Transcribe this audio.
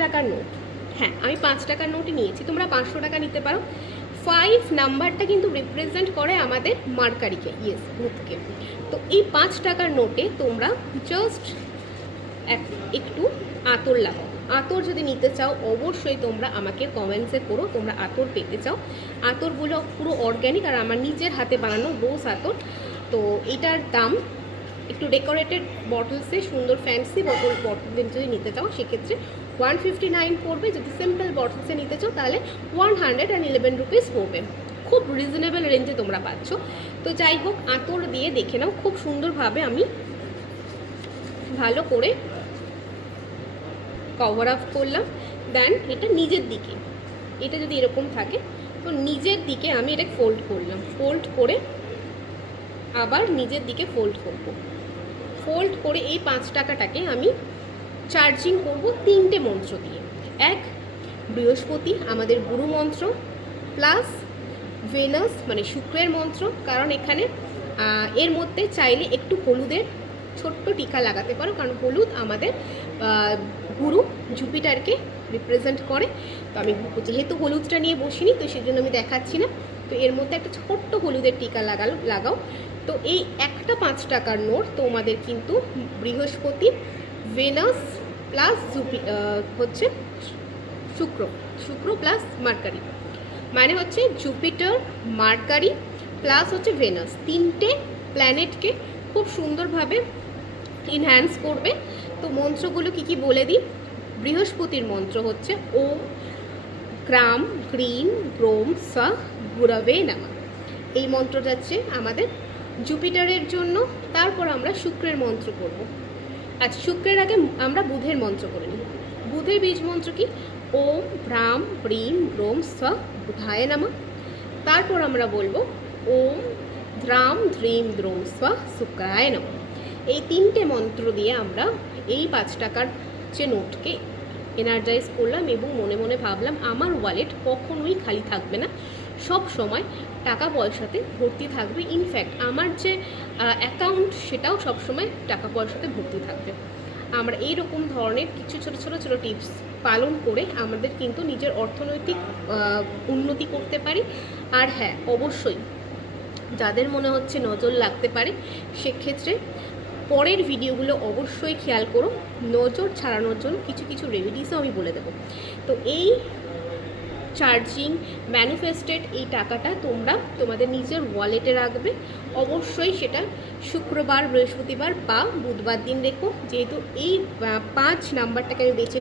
টাকার নোট। হ্যাঁ, আমি 5 টাকার নোটই নিয়েছি, তোমরা 500 টাকা নিতে পারো। 5 নাম্বারটা কিন্তু রিপ্রেজেন্ট করে আমাদের মার্কারিকে, ইয়েস, ভূতকে। তো এই 5 টাকার নোটে তোমরা জাস্ট একটু আতর লাগাও। আতর যদি নিতে চাও অবশ্যই তোমরা আমাকে কমেন্টসে করো তোমরা আতর পেতে চাও। আতরগুলো পুরো অর্গ্যানিক আর আমার নিজের হাতে বানানো রোজ আতর। তো এটার দাম একটু ডেকোরেটেড বটলসে, সুন্দর ফ্যান্সি বটল যদি নিতে চাও সেক্ষেত্রে 159 পড়বে। যদি সিম্পল বটলসে নিতে চাও তাহলে 111 রুপিস পড়বে। খুব রিজনেবল রেঞ্জে তোমরা পাচ্ছ। তো যাই হোক, আতর দিয়ে দেখে নাও, খুব সুন্দরভাবে আমি ভালো করে কভার আপ করলাম। দেন এটা নিজের দিকে, এটা যদি এরকম থাকে তো নিজের দিকে আমি এটা ফোল্ড করলাম, ফোল্ড করে আবার নিজের দিকে ফোল্ড করব। ফোল্ড করে এই 5 টাকাটাকে আমি চার্জিং করব 3টে মন্ত্র দিয়ে। এক, বৃহস্পতি আমাদের গুরু মন্ত্র, প্লাস ভেনাস মানে শুক্রের মন্ত্র। কারণ এখানে এর মধ্যে চাইলে একটু হলুদের ছোট্ট টিকা লাগাতে পারো, কারণ হলুদ আমাদের গুরু জুপিটারকে রিপ্রেজেন্ট করে। তো আমি যেহেতু হলুদটা নিয়ে বসিনি তো সেজন্য আমি দেখাচ্ছি না। তো এর মধ্যে একটা ছোট্ট হলুদের টিকা লাগাও। তো এই একটা 5 টাকার নোট তোমাদের কিন্তু বৃহস্পতি, ভেনাস প্লাস হচ্ছে শুক্র প্লাস মার্কারি, মানে হচ্ছে জুপিটার, মার্কারি প্লাস হচ্ছে ভেনাস, 3টে প্ল্যানেটকে খুব সুন্দরভাবে ইনহ্যান্স করবে। তো মন্ত্রগুলো কি বলে দিই। বৃহস্পতির মন্ত্র হচ্ছে ওম গ্রাম গ্রিন গ্রোম স গুরবে নমঃ। এই মন্ত্র যাচ্ছে আমাদের জুপিটারের জন্য। তারপর আমরা শুক্রের মন্ত্র করব। আচ্ছা, শুক্রের আগে আমরা বুধের মন্ত্র করে নিই। বুধের বীজ মন্ত্র কি? ওম ভ্রাম ব্রিম গ্রোম স বুধায় নমঃ। তারপর আমরা বলবো ওম ধ্রাম ধ্রিম দ্রোম স শুক্রায় নমঃ। এই 3টে মন্ত্র দিয়ে আমরা এই 5 টাকার যে নোটকে এনার্জাইজ করলাম এবং মনে মনে ভাবলাম আমার ওয়ালেট কখনোই খালি থাকবে না, সব সময় টাকা পয়সাতে ভর্তি থাকবে। ইনফ্যাক্ট আমার যে অ্যাকাউন্ট সেটাও সবসময় টাকা পয়সাতে ভর্তি থাকবে। আমরা এইরকম ধরনের কিছু ছোটো ছোটো টিপস পালন করে আমাদের কিন্তু নিজের অর্থনৈতিক উন্নতি করতে পারি। আর হ্যাঁ, অবশ্যই যাদের মনে হচ্ছে নজর লাগতে পারে সেক্ষেত্রে পরের ভিডিওগুলো অবশ্যই খেয়াল করো। নজর ছাড়ানোর জন্য কিছু রেমেডিসও আমি বলে দেবো। তো এই চার্জিং ম্যানিফেস্টেড এই টাকাটা তোমরা তোমাদের নিজের ওয়ালেটে রাখবে। অবশ্যই সেটা শুক্রবার, বৃহস্পতিবার বা বুধবার দিন রেখো, যেহেতু এই 5 নাম্বারটাকে আমি বেছে